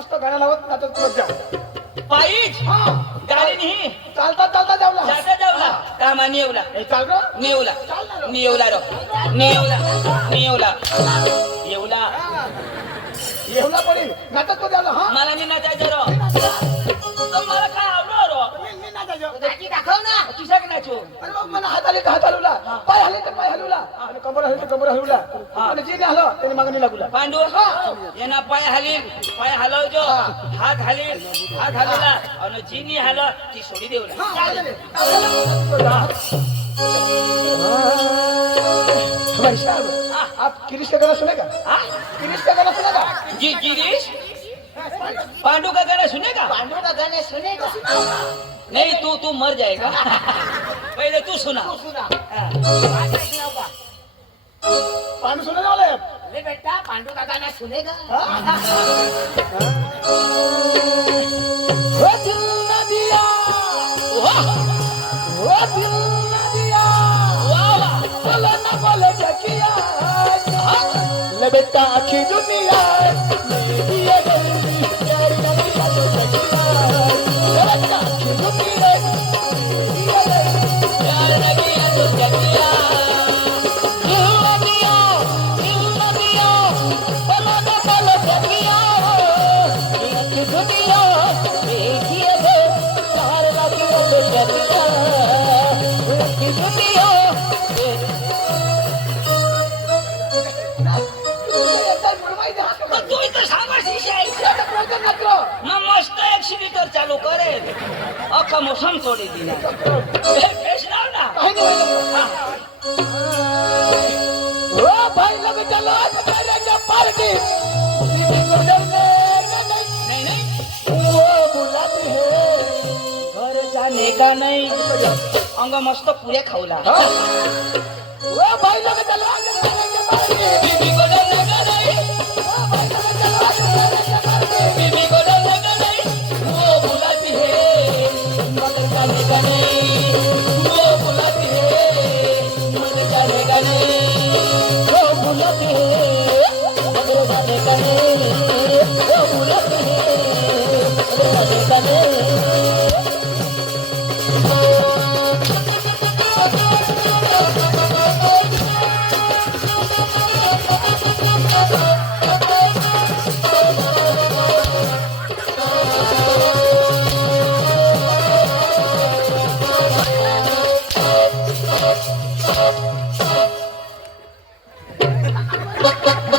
मस्त गाणं लावत नाचत तुला जा पायीच हा गाडी नाही चालता चालता जाऊला जाता जाऊला कामा नेवला ए चाल ग नेवला चाल ना रो. नेवला रो नेवला नेवला येवला येवला पडेल नाचत तो जाऊला हा मला नाही नाचायचं रो तर मला काय आवडलं रो मी नाचायचो नाची दाखव ना तुझ्या नाचू अरे मग मला हात आले तर हात हलवला पाय हले तर पाय हलवला आणि कमर हलवली तर कमर हलवला आणि जे नाही हलव त्याने मागणी लागला पांडू यांना पाय हलील पाय हलवजो हात हलील हात हलवला आणि जी नाही हल ती सोडी देवला भाई साहब आप किरीश का गाना सुनेगा किरीश का गाना सुनेगा जी गिरीश पांडू का गाना सुनेगा पांडु का गाना सुनेगा नहीं तू मर जाएगा पहले तू सुना सुना हाँ। पांडु सुनने वाले हैं अरे बेटा पांडु का गाना सुनेगा वो दिल न दिया वो दिल न दिया बोले न बोले जकिया ले बेटा आखी दुनिया मेरी ये गली प्यारी न दिया तो जकिया ले बेटा आखी दुनिया मेरी ये गली प्यार लगी है तो जगिया दिल न दिया बोले न बोले जकिया आखी दुनिया मेरी ये गली प्यार लगी है तो जकिया आखी दुनिया तू इथं सामाशीच आहे मग मस्त एक सिलेंडर चालू करेल अख्खा मोसम सोडी दिला फेस लाव ना ओ भाई लोग चलो आज करेंगे पार्टी दीदी को डरने नहीं नहीं वो बुलाती है घर जाने का नहीं अंग मस्त पुरे खाऊला ओ भाई लोग चलो आज करेंगे पार्टी बीबी को डरने का नहीं ओ भाई लोग चलो आज करेंगे पार्टी बीबी को डरने का नहीं वो बुलाती है मगर जाने का नहीं वो बुलाती है मगर जाने का नहीं वो बुलाती है मगर जाने का नहीं वो बुलाती है मगर जाने का नहीं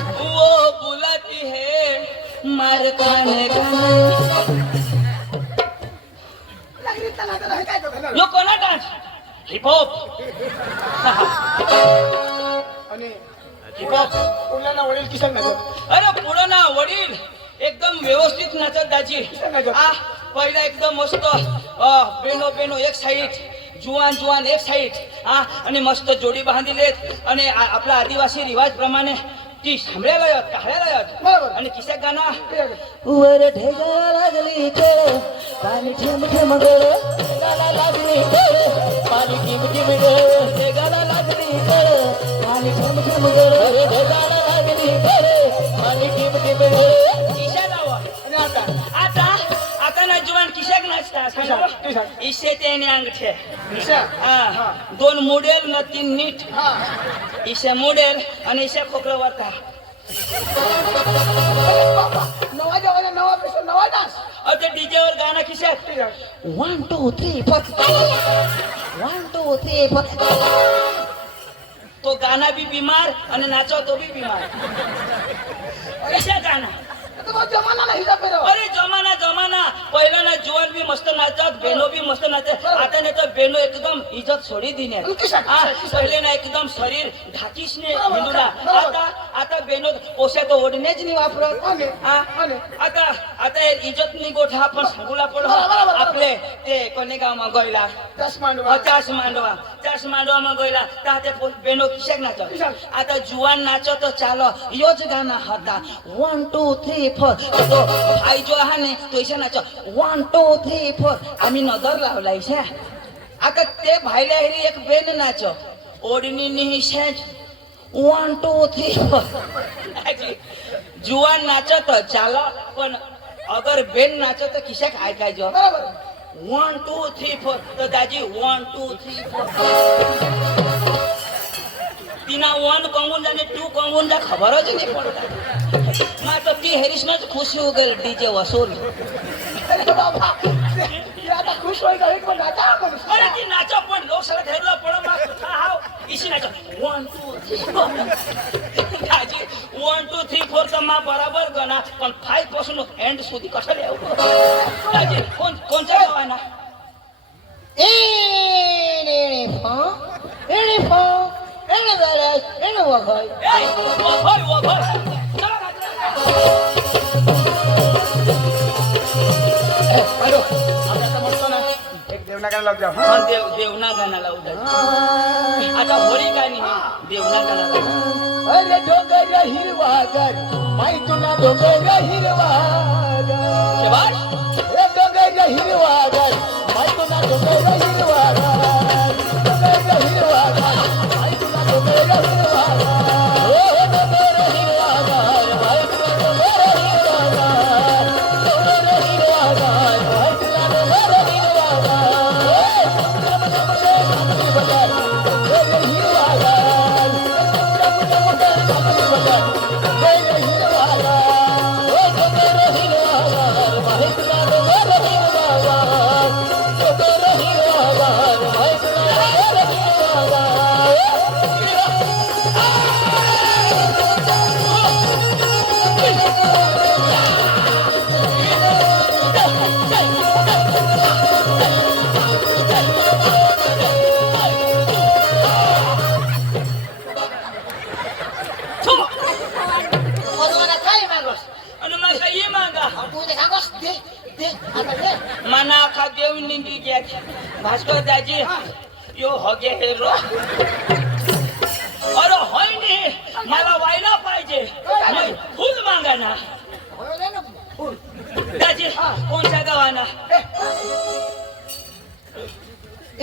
वो बुलाती है मार खाने का यो कोणा डान्स हिपहॉप आणि हिपहॉप उरल्याला वडील किसन नाचत अरे पुढं ना वडील एकदम व्यवस्थित नाचत दाजी पहिला एकदम मस्त बेनो बेनो एक साईड जुवान जुवान एक साईड आणि मस्त जोडी बांधिलेत आणि आपला आदिवासी रिवाज प्रमाणे ती सांभळ्याला येत काढायला येत बरोबर. आणि किस्सा गाणं वर ढेगा लागली कळ पाणी ठेम ठेम गळ ढेगाला लागली कळ पाणी ठेम ठेम गळ ढेगाला लागली कळ पाणी ठेम ठेम गळ ढेगाला लागली कळ पाणी ठेम ठेम गळ किशा लावा आणि आता आता आता ना जुवान किशाक नाचता किशाक. इशे त्याने अंगठे निशा हा दोन मोडेल ना तीन नीट हा ईशा मोडेल आणि ईशा खोकलं वाटा नवा जवाना नवा पेशा नवा डान्स ते डीजेवर गाणं खिशात 1 2 3 4 1 2 3 4 तो गाणा बी बिमार आणि नाचो तो बी बिमार कशा गाणं तो जमाना नाही जा पेरो अरे जमाना जमाना पहिला ना जुवान बी मस्त नाचत बेनो बी मस्त नाचत आता नाही तर बेनो एकदम इज्जत सोडी दिने पहिले ना एकदम शरीर ढाकीस ने हिंदूला आता आता बेनो पोशा तो ओढण्याच नाही वापरत आता आता इज्जत नाही गोठा आपण सांगूला पण आपले ते कोणी गाव गयला दस मांडवा चास मांडवा मग गयला ता ते बेनो किशाक नाचत आता जुवान नाचत चालो योच गाणं होता 1 2 3 4 तो भाई जो आहे ने तो इशा नाचो 1 2 3 4 आम्ही नजर लावला इशा आता ते भाईला हेरी एक बेन नाचो ओढणी निही शेज 1 2 3 4 जुवान नाचत चालो पण अगर बेन नाचो तर खिशाक ऐकायचो बरोबर 1 2 3 4 तर दाजी 1 2 3 4 तिना 1 कंगून जाने 2 कंगून जा खबर ज नहीं पड़ता मैं तो ती हेरिस में खुश हो गए डीजे वसूल अरे बाबा ते आता खुश होई गई पण नाचा आपण अरे ती नाचो पण लोक सगळं ठरलं पण मग कथा हाव इशी नाचो 1 2 3 दाजी 1 2 3 4 तर मा बराबर गणा पण 5 पासून एंड सुधी कसं द्याव दाजी कोणच्या गावाना एणे फा एणे फा एणे वेळेस एणे वघाय ए वभर चला हॅलो आपल्याला म्हणतो ना एक देवना गाणं लावतो हा देवना गाणं लावू आता होळी गाणी देवना गाणं लावू अरे डोंगर हिरवागर माई तुला डोंगर हिरवागर शबाश ए डोंगर हिरवागर माई तुला डोंगर हिरवागर डोंगर हिरवागर माई तुला डोंगर हिरवागर ओ डोंगर हिरवागर माई तुला डोंगर हिरवागर डोंगर हिरवागर माई तुला डोंगर हिरवागर ए डोंगर मना खा देव निंदी घेत भास्कर दाजी यो होगे हेरो अरे होय नी मला वायला पाहिजे नाही फुल मागा ना दाजी कोणत्या गावाना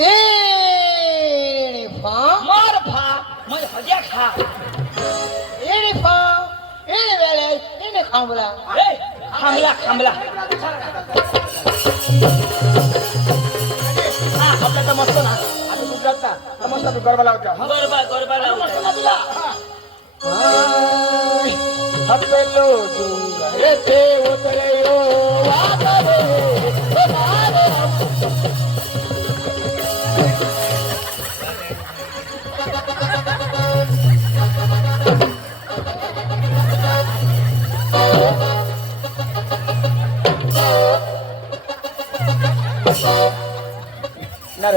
एणे फा मार भा मग हज्या खा एणे फा एणे वेळेस एणे खांबला ए खांबला खांबला हा आपल्या तर मस्त ना आता गुजरातचा तर मस्त तू गरबा लावतो गरबा गरबा लावू हप्पेलो डोंगर ते उतरे यो वादळे ओ नारे नर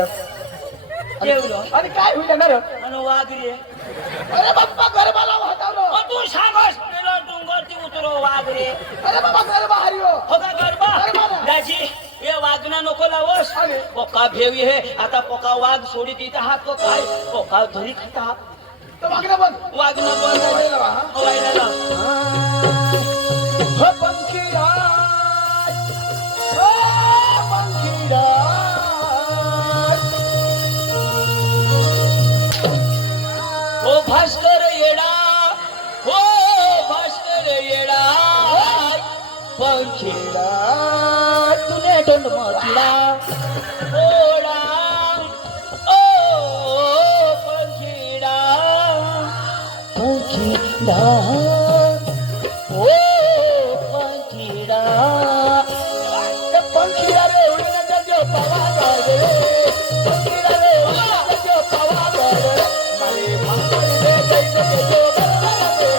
जेवलो अरे काय होईल नर आणि वाघरी अरे बाप्पा गरबा लाव हटावलो मग तू सांगस पेला डोंगर ती उतरो वाघरे अरे बाबा गरबा हरियो हो का गरबा गरबा ना. दाजी ये वाघना नको लावस अरे. पोका भेवी हे आता पोका वाघ सोडी देत आहात तो काय पोका धरी खाता तो मागणं बघ वाघना बंद व्हायला लावा, हा? व्हायला लाव. हो पंखीराज हो पंखीराज हो भास्कर येडा हो भास्कर येडा पंखीडा तुने डोंड मोतीडा ओडा ओ पंखीडा पंखीडा ओ पंखीडा पंखीरा रे उडीने जो पवा रे पंखीरा रे उडीने जो पवा मारे भाकरी दे जैसे के जो गरबा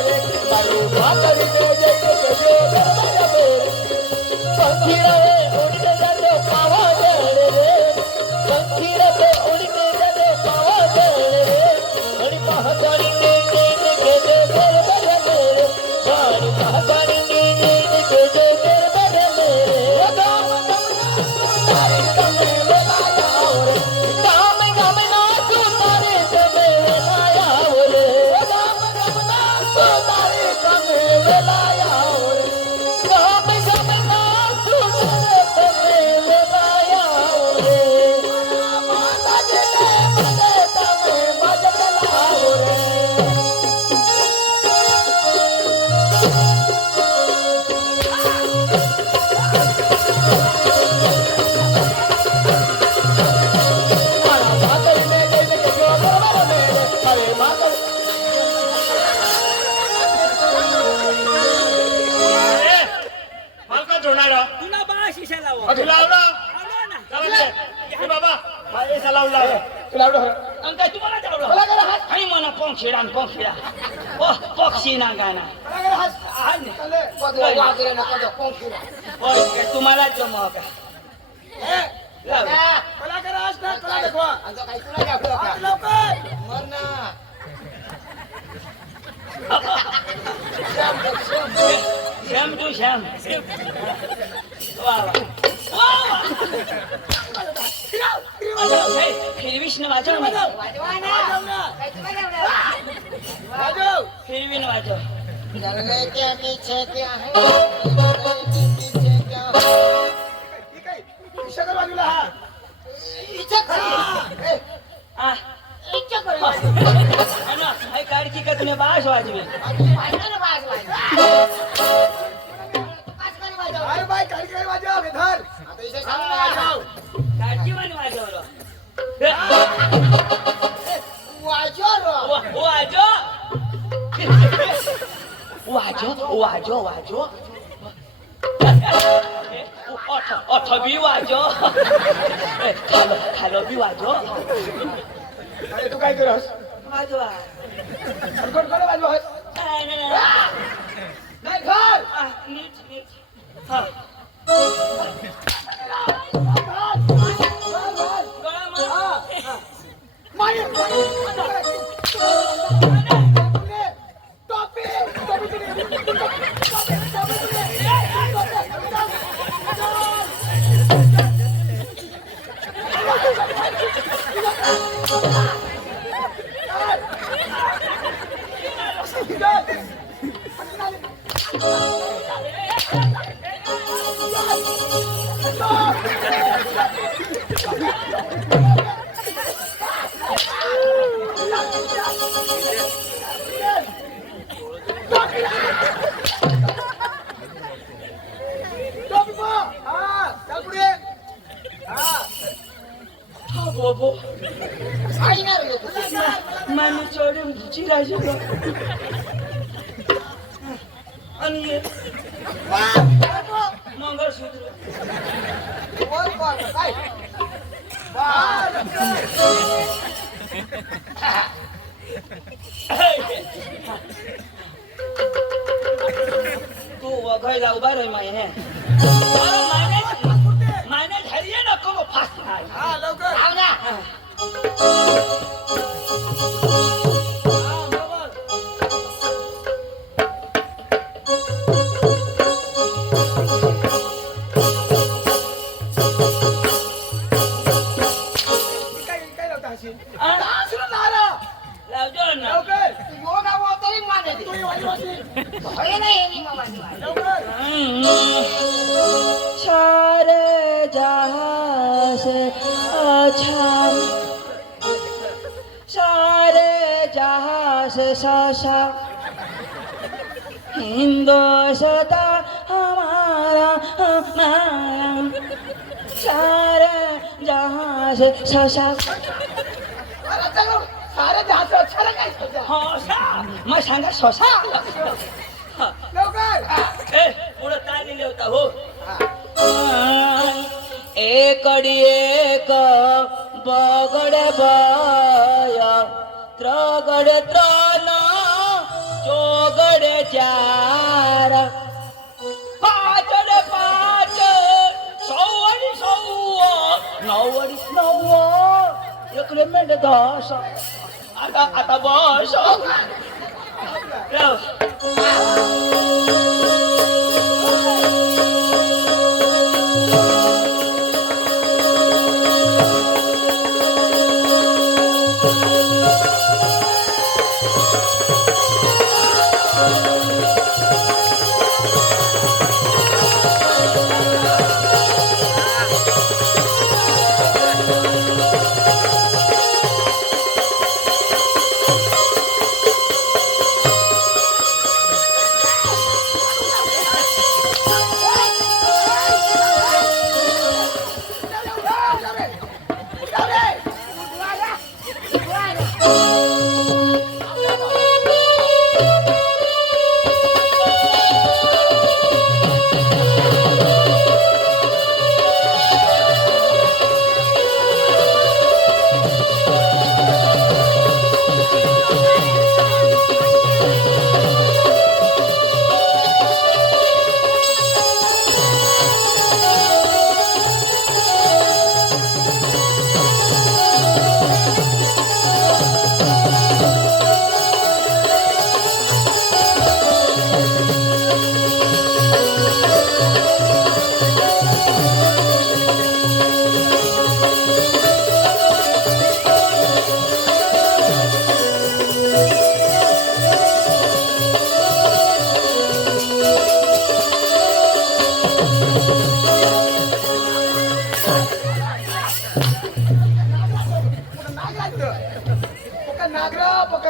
रे मारे भाकरी दे जैसे के जो गरबा रे पंखीडा रे उडीने जाते पावा रे पंखीडा रे उडीने जाते पावा रे बड़ी पहाड़ी ने के दे कर बर रे बड़ी पहाड़ी ने के दे कर बर लावला तुला आवडलं आणि काय तुम्हाला मला आवडलं करा हात आणि म्हणा पोंखिडा ओ पक्षी ना गाणं मला करा हात आज नाही. चालले पदवा वाजरे नका जाऊ कोंकीला होय, काय तुम्हाला जमव का लाव. मला करा हात ना तुला दाखवा अंगा काय तुला दाखवा का लवकर मर ना श्याम तू श्याम वा वा वा वा हे, फिरवीश न वाजव ना वाजव फिरवीन वाजव जलने के पीछे क्या है ठीक आहे सगळं बाजूला हा आ ना हाय काढची का तुने बास वाजवी अरे बाय काही काही वाजव हे धर आता इथे सांग ना वाजव काढची म्हणे वाजवलं वाजो अठ बी वाजो खालो बी वाजो अरे तू काय करस वाजवा कोण कोण वाजव नाही नाही नाही घर नीट हा गळा मार बोबो माने चढून भुची राहिलो आणि हे मंगळसूत्र तू वघायला उभा राही माय हे मायने झाली नको फास्ट हा लवकर लावजो ना सारे जहां से अच्छा सारे जहां से सासा हिंदोस्ता हमारा हमारा सारे जहां से सासा सारे जहाज अच्छा काय हसा मग सांगा सोसा लवकर ए पुढं काय लिहिले होता हो एकडी एक बगड बय त्रगड त्रन चौगड चार पाचड पाच सव्वडी सव्व नव्वडी नव्व एकले मेंढ 10 आता बस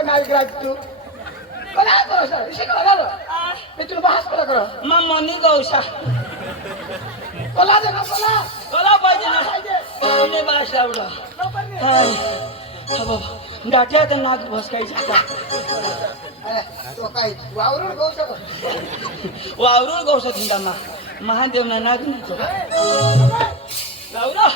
नागराज तू कला करो सर इसे कला लो मैं तुम बहस कला करो मनी गौशा कला दे ना कला कला पाहिजे ना तुझे भाषा आवडा हाय हा बाबा डाट्या तर नाक भसकायची आता अरे तो काय वावरून गो शकतो वावरून गौशा थिंडामा महादेव ना नाग नतो लावला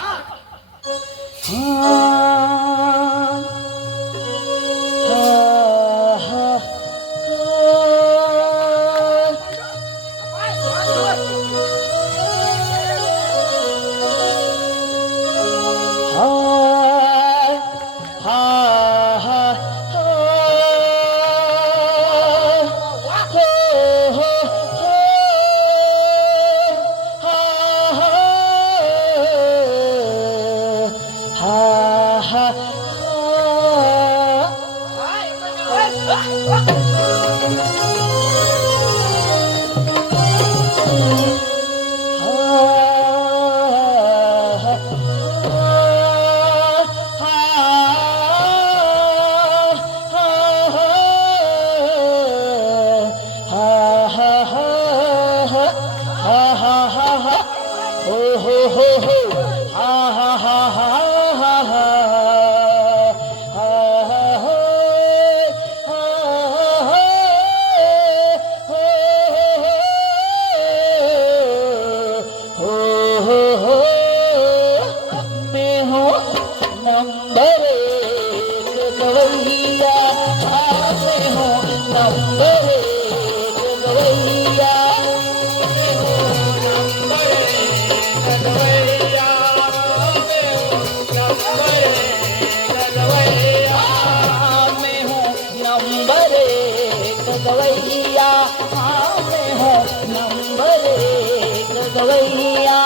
गवैया हाँ मैं हूँ नंबर एक गवैया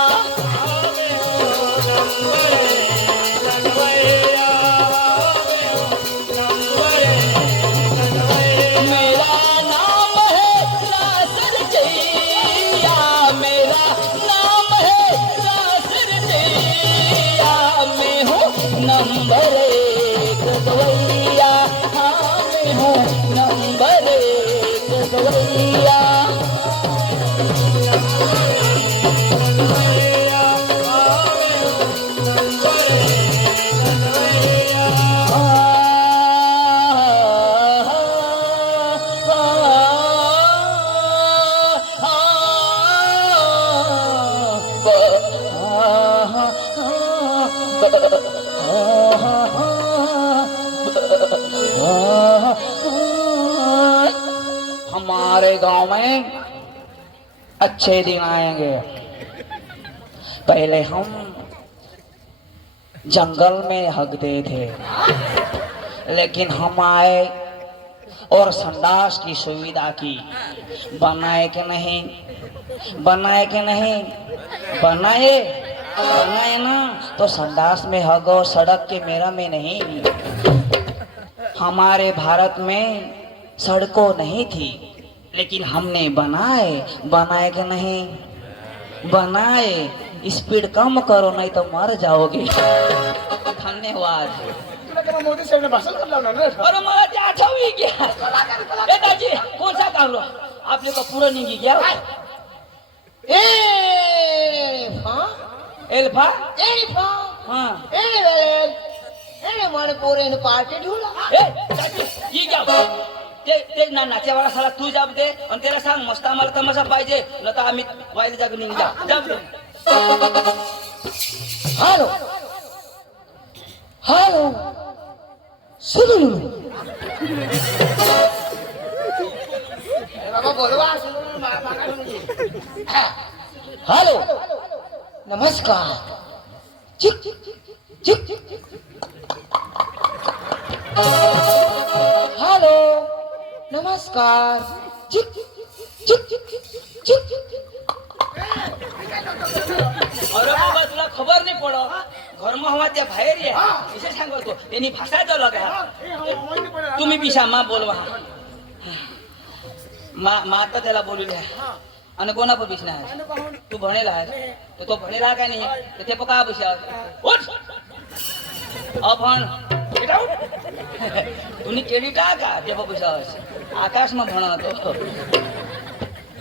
मेरा नाम है नासिर चैया मेरा नाम है नासिर चैया मैं हूँ नंबर एक गवैया हाँ मैं हूँ नंबर एक गवैया हमारे गांव में अच्छे दिन आएंगे। पहले हम जंगल में हगते थे, लेकिन हम आए और संडास की सुविधा की। बनाए कि नहीं, बनाए कि नहीं, बनाए बनाए ना तो संडास में हगो, सड़क के मेरा में नहीं। हमारे भारत में सड़कों नहीं थी, लेकिन हमने बनाए। बनाए कि नहीं, बनाए। स्पीड कम करो नहीं तो मर जाओगे। धन्यवाद। तुला तेव्हा मोदी साहेबने भाषण करला ना अरे मला ते आठवली गया। ए दाजी कौन सा काम लो आपने का पूरा नहीं गया एल्फा हाँ એને મને પોરેને પાર્ટી ઢોલા ए दाजी ये क्या ते ना नाचेवाला साला तू जाब दे आणि त्याला सांग मस्त आम्हाला तमाशा पाहिजे न तर आम्ही वायला जाग निघ जा जाब दे હાલો હાલો સુનો बाबा बोलवा હાલો નમસ્કાર चिक चिक हेलो नमस्कार चिक चिक चिक अरे बाबा तुला खबर नाही पडो घरमा हवा त्या बाहेर ये विशेष सांगतो त्यांनी भाषा जो लगा तुम्ही पिशा मा बोलवा मा तर त्याला बोलू द्या आणि कोणा पण पिशना आहे तू भनेला आहे तो भनेला का नाही तर ते पका पिशा अपण तुम्ही केली टाका ते पिशा आकाश में भणतो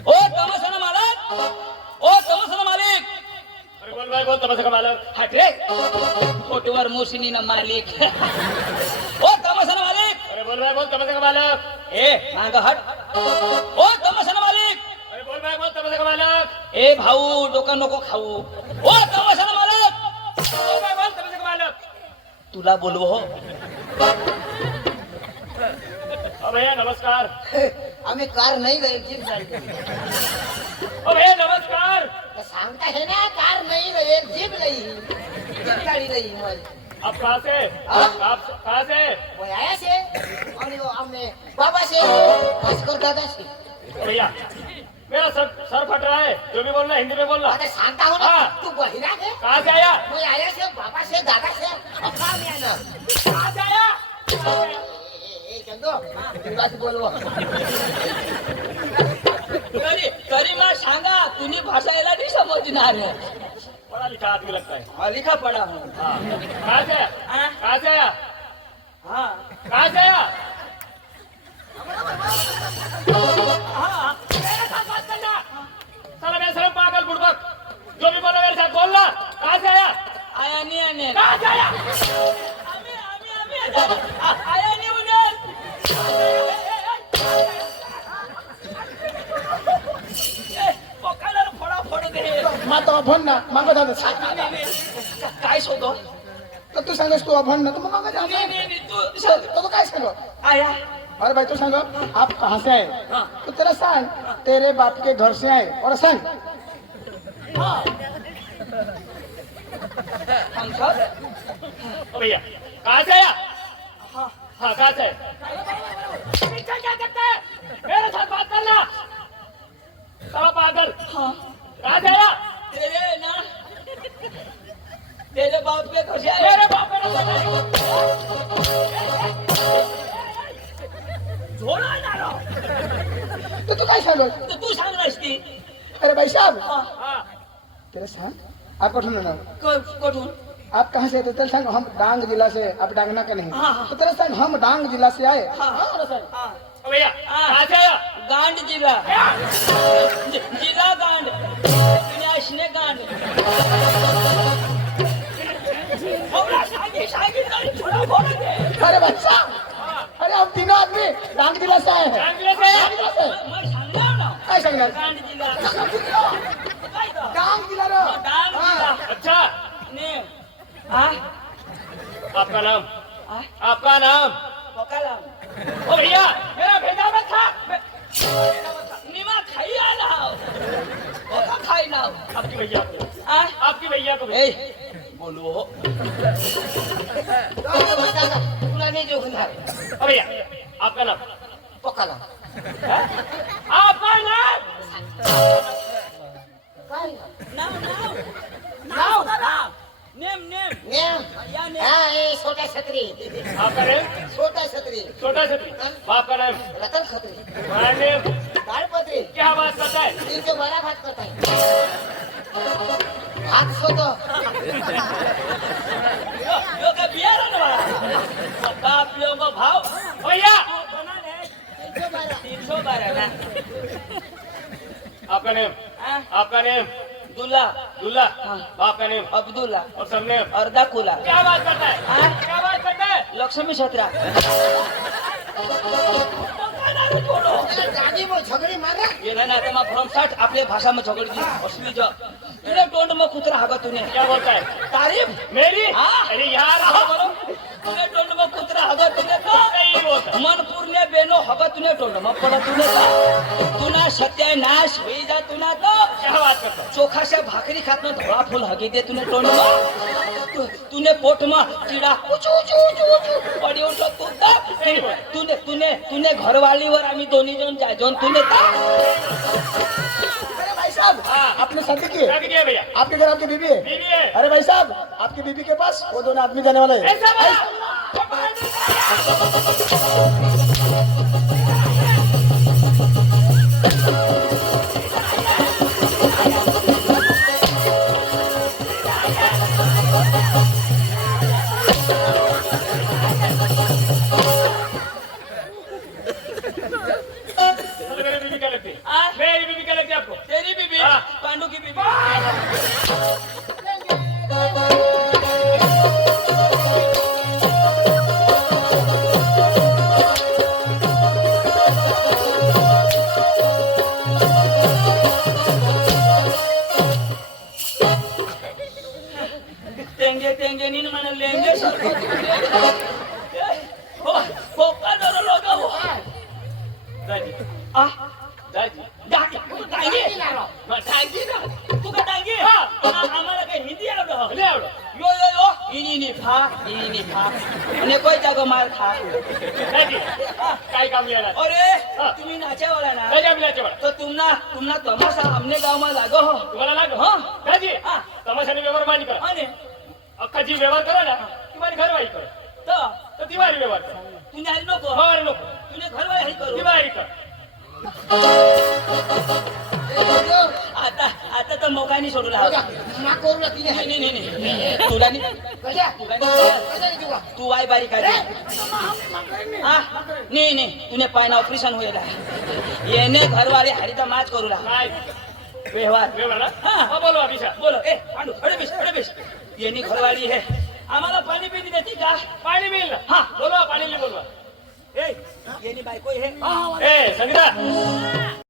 ओ तमसन मालक ओ तमसन मालिक अरे बोल भाई बोल तमाशा का मालक हट रे फोटोवर मोसिनी ना मालिक ओ तमसन मालिक अरे बोल भाई बोल तमाशा का मालक ए मांग हट ओ तमसन मालिक अरे बोल भाई बोल तमाशा का मालक ए भाऊ डोका नको खाऊ ओ तमसन मालक बोल भाई बोल तमाशा का मालक तुला बोलवो हो भैया नमस्कार आम्ही कार नाही गए जीप गाडी भैया नमस्कार सांगता है ना कार नहीं गए जीप गई जीप गाड़ी गई हमारी आप कहाँ से आप कहाँ से वो आया से और वो हमने बाबा से अस्कर दादा से भैया मेरा सर फट रहा है जो भी बोलना हिंदी में बोलना अरे सांगता हूँ ना हाँ। तू बहिरा है कहाँ से आया वो आया से बाबा से दादा से अब कहाँ में आना कहाँ से आया चंदो बात बोलो तरी मा सांगा तुम्ही भाषा याला नाही समजणार पढ़ा लिखा आदमी लगता है हा, लिखा पडा हूं हाँ कहाँ से आया हाँ? कहाँ से आया हा कहाँ से आया हा मेरे साथ बात करना साला मेरे साथ पागल बुड़बक जो भी बोला मेरे साथ बोलना कहाँ से आया आया नाही आने कहाँ से आया आया नाही उन्हें पकायला फोडा फोडू दे माता अभण ना मागं झालं काय शोधो तर तू सांगस तू अभण ना तर मग मागं नाही, झालं नाही, नाही, तू तो काय सांग आया अरे भाई तू सांग आप कहाँ से आए हाँ। तो तेरा सांग तेरे बाप के घर से आए और सांग हम सब भैया कहाँ से आया हाँ हाँ कहाँ से पीछे क्या करते हैं मेरे साथ बात करना साला पागल हाँ कहाँ से आया तेरे ना तेरे बाप के घर से आया मेरे बाप मेरे झोला ना रो तो तू काय सांग तो तू सांग रस्ती अरे भाई साहब हाँ तेरे सांग आप कठून ना कुठून आप कहाँ से आए तो तेरे सांग हम डांग जिला से आप डांगना का नहीं हाँ, हाँ। तो तेरे सांग हम डांग जिला से आए हाँ। हाँ, और सांग हाँ भैया हाँ। कहाँ से आया गांड जिला जिला गांड विनाशने गांड हमरा सागी सागी तरी थोड़ा बोल दे अरे बच्चा अरे हम तीनों आदमी डांग जिला से आए हैं डांग जिला से? डांग जिला से मैं सांगणार ना काय सांगणार गांड जिला काय तो डांग जिला रे डांग जिला अच्छा ने आ आपका नाम आ आपका नाम पकाला ओ भैया मेरा भेजा मत था निमा खाई आला ओका खाई ना आपकी भैया को आ आपकी भैया को ए बोलो तुला नाही जो होणार ओ भैया आपका नाम पकाला आपका नाम काय नाव नाव नाव नाव नेम नेम नेम या नेम हा ए छोटा छत्री आपका नाम छोटा छत्री छोटा छत्री बाप का नाम रतन छत्री बड़ा नाम ताडपत्री क्या बात करता है 312 भात करताय भात सोतो यो का बियार ना बाप यो का भाव भैया बना ले 312 312 ना आपका नाम आ आपका नाम दुल्ला दुल्ला हाँ। बाप का नाम अब्दुल्ला और सरनेम अर्धा कुला क्या बात करता है हाँ? क्या बात करता है लक्ष्मी छत्रा गाडी मग झगडी मारा ये ना तो मैं भ्रमसाट अपने भाषा में झगड़ दी असली जो तूने टोंड में कुतरा हागा तूने क्या बोलता है तारीफ मेरी हाँ। अरे यार हाँ, बोलो तूने टोंड में कुतरा हागा तूने का नहीं बोलता मनपूर ने बेनो हगा तूने टोंड में पड़ा तूने का तूना सत्यानाश हुई जा तूना तो क्या बात करता है चोखा से भाकरी खात ना धोळा फूल हगी दे तूने टोंड में तूने पोट में कीड़ा उचू उचू उचू उचू पड़ी उठो तू तो तूने तूने तूने घरवाली वर आम्ही दोन्ही जण जाय जोन तूने का अरे भाई साहब हाँ। आपने शादी की है? शादी किया भैया आपके घर आपकी बीवी है? बीवी है अरे भाई साहब आपकी बीवी के पास वो दोनों आदमी जाने वाला है। ऐसा बोला। चलो, मेरी बीवी क्या लगती है? हाँ? मेरी बीवी क्या लगती है आपको? तेरी बीबी हाँ। पांडू की बीबी तेंगे तेंगे नीन मन लेंगे पोका जरा लोगा वो दादी आ दादी डाकी डांगे डांगे ना तू का डांगे आम्हाला काही हिंदी आवडत नाही आवडत. यो यो यो इनी फा आणि कोई जागो मार खा दादी काय काम लिहायला अरे हाँ. तुम्ही नाचेवाला ना दादी आम्ही नाचेवाला. तो तुमना तमाशा हमने गाव में लागो हो तुम्हाला लागो हाँ. दादी हाँ. तमाशाने व्यवहार मानी करा आणि अख्खा जी व्यवहार करा ना तुम्हाला घरवाई करा तो तर दिवाळी व्यवहार करा तुने हरी नको व्यवहार नको तुने घरवाले हरी करू दिवाळी कर आता तर मोकानी सोडू लागला ना करू ना तिने. नाही तुला नाही कशा? तुला कशा नाही देऊ का? तू वाय बारीक आहे नाही तुने पायना ऑपरेशन होईल येणे घरवाले हरिता माच करू लागला काय व्यवहार व्यवहार ना हाँ. हा बोलो अभिषा बोलो ए पांडू अडे बेस येणे घरवाली है आम्हाला पाणी पिणी देते का पाणी मिळेल ना हाँ. बोलवा पाणी बोलवा ए येणे बायको है ए संगीता